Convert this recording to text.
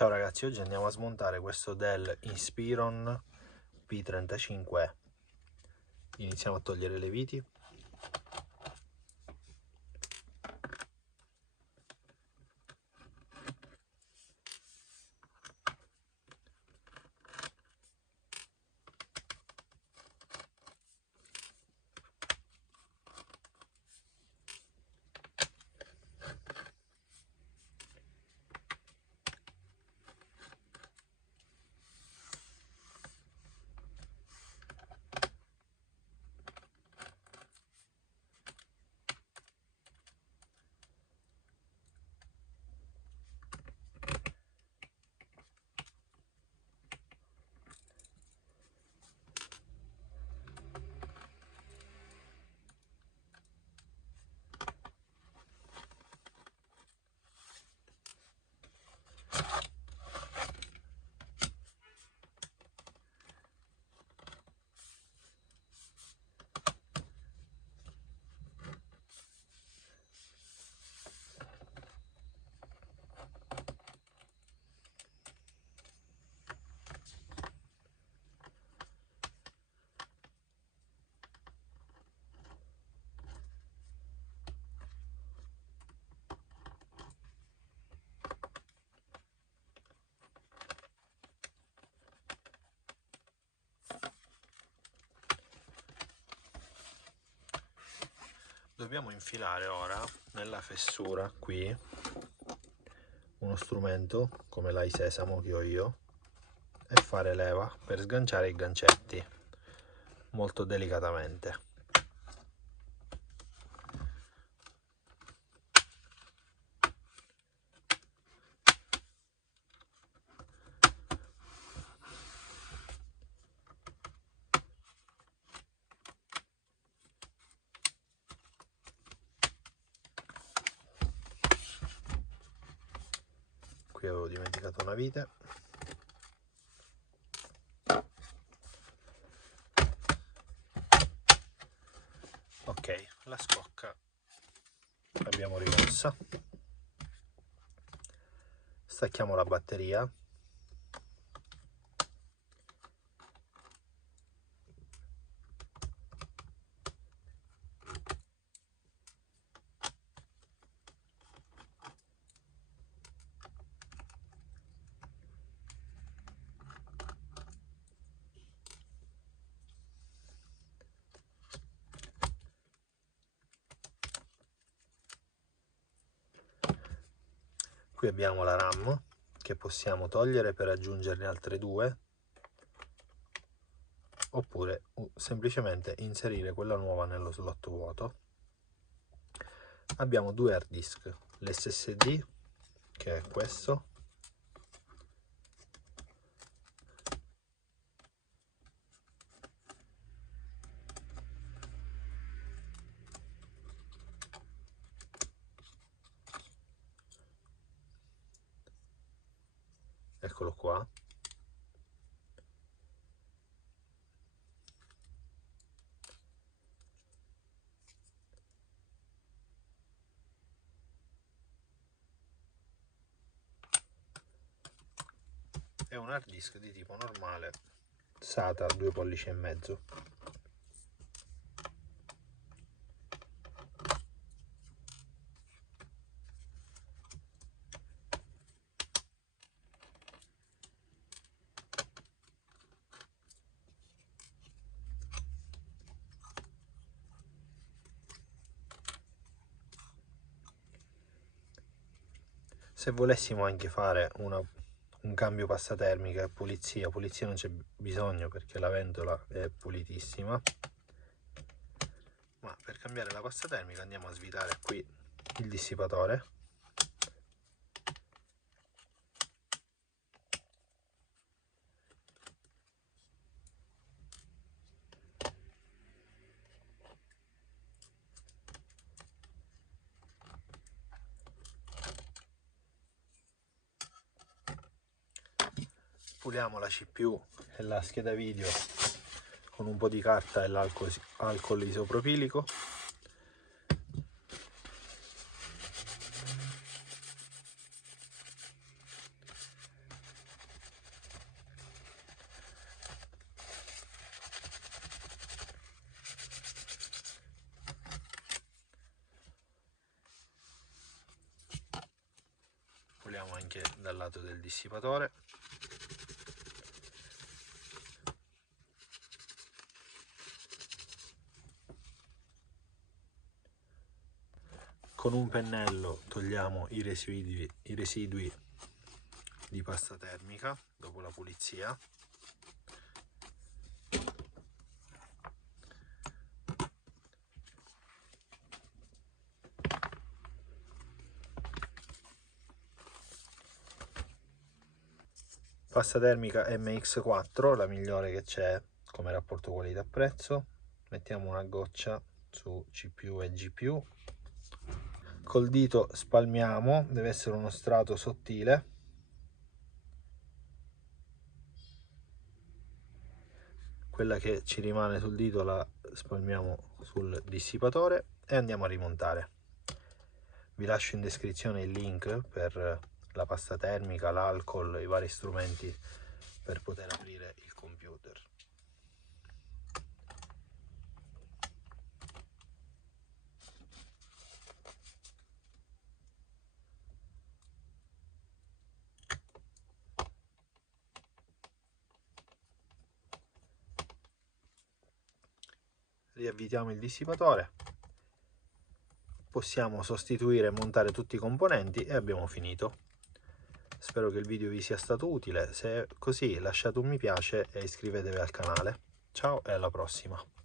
Ciao ragazzi, oggi andiamo a smontare questo Dell Inspiron P35E. Iniziamo a togliere le viti. Dobbiamo infilare ora nella fessura qui uno strumento come l'ai sesamo che ho io e fare leva per sganciare i gancetti molto delicatamente. Qui avevo dimenticato una vite. Ok, la scocca l'abbiamo rimossa. Stacchiamo la batteria. Qui abbiamo la RAM che possiamo togliere per aggiungerne altre due, oppure semplicemente inserire quella nuova nello slot vuoto. Abbiamo due hard disk, l'SSD che è questo, eccolo qua, è un hard disk di tipo normale SATA 2,5 pollici. Se volessimo anche fare un cambio pasta termica e pulizia non c'è bisogno perché la ventola è pulitissima, ma per cambiare la pasta termica andiamo a svitare qui il dissipatore. Puliamo la CPU e la scheda video con un po' di carta e l'alcol isopropilico. anche dal lato del dissipatore. Con un pennello togliamo i residui di pasta termica dopo la pulizia. Pasta termica MX4, la migliore che c'è come rapporto qualità-prezzo. Mettiamo una goccia su C+ e G+. Col dito spalmiamo, deve essere uno strato sottile. Quella che ci rimane sul dito la spalmiamo sul dissipatore e andiamo a rimontare. Vi lascio in descrizione il link per la pasta termica, l'alcol, i vari strumenti per poter aprire il computer. Riavvitiamo il dissipatore, possiamo sostituire e montare tutti i componenti e abbiamo finito. Spero che il video vi sia stato utile, se è così lasciate un mi piace e iscrivetevi al canale. Ciao e alla prossima!